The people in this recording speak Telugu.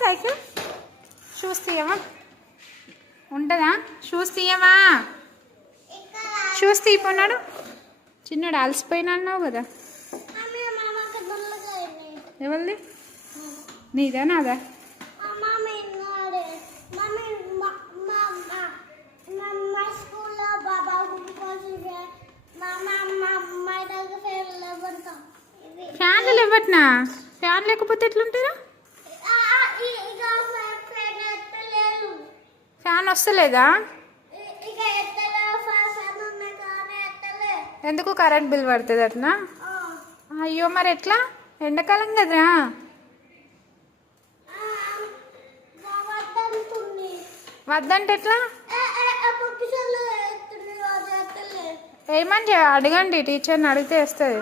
Cycle shoes తీయవా? ఉంటుందా? షూస్ తీయవా? షూస్ తీయపోన్నాడు చిన్నడు అలసిపోయినా అన్నావు కదా. ఎవరిది? నీదా నాదా? ఫ్యాన్లు ఇవ్వట్నా? ఫ్యాన్ లేకపోతే ఎట్లుంటారా? ఫ్యాన్ వస్తలేదా? ఎందుకు? కరెంట్ బిల్ పడుతుంది అట్నా? అయ్యో మరి ఎట్లా? ఎండాకాలం కదా. వద్దంటే ఎట్లా? ఏమని అడగండి, టీచర్ని అడిగితే వస్తుంది.